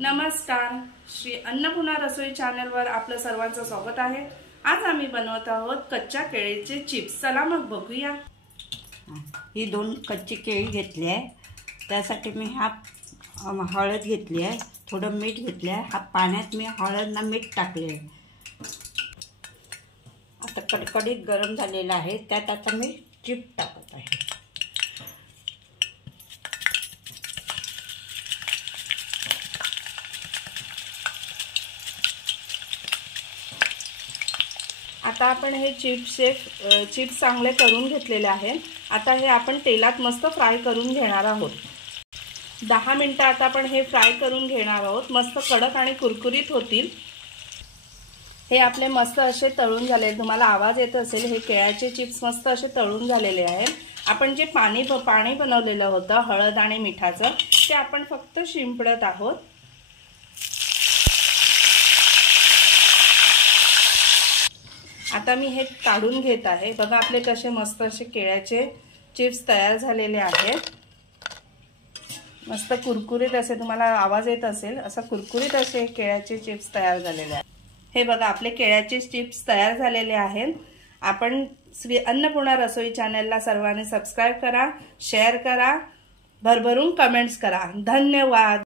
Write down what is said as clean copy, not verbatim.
नमस्कार, श्री अन्नपूर्णा रसोई चॅनलवर आपलं सर्वांचं स्वागत आहे। आज आम्ही बनवत आहोत कच्च्या केळीचे चिप्स। चला मग बघूया। ही 2 कच्ची केळी घेतली आहे। त्यासाठी मी हळद घेतली आहे, थोडं मीठ घेतलं आहे। पाण्यात मी हळदना मीठ टाकले आहे। आता कडकडीत गरम झालेला आहे, त्यात आता मी चिप टाकत आहे। आता आपण हे चिप्स चांगले करून घेतलेले आहेत। आता हे आपण तेलात मस्त फ्राय करून घेणार आहोत। 10 मिनिटं आता आपण हे फ्राय करून घेणार आहोत। मस्त कडक आणि कुरकुरीत होतील। हे आपले मस्त असे तळून झाले। तुम्हाला आवाज येत असेल, हे केळ्याचे चिप्स मस्त असे तळून झालेले आहेत। आपण जे पाणी बनवलेलं होतं हळद आणि मिठाचं, ते आपण फक्त शिंपडत आहोत। आता मी हे काढून घेत आहे। बघा आपले कसे मस्त असे केळ्याचे चिप्स तयार झालेले आहेत। मस्त कुरकुरीत असे, तुम्हाला आवाज येत असेल, असं कुरकुरीत असे केळ्याचे चिप्स तयार झालेले आहेत। हे बघा आपले केळ्याचे चिप्स तयार झालेले आहेत। आपण श्री अन्नपूर्णा रसोई चॅनलला सर्वांनी सबस्क्राइब करा, शेअर करा, भरभरून कमेंट्स करा। धन्यवाद।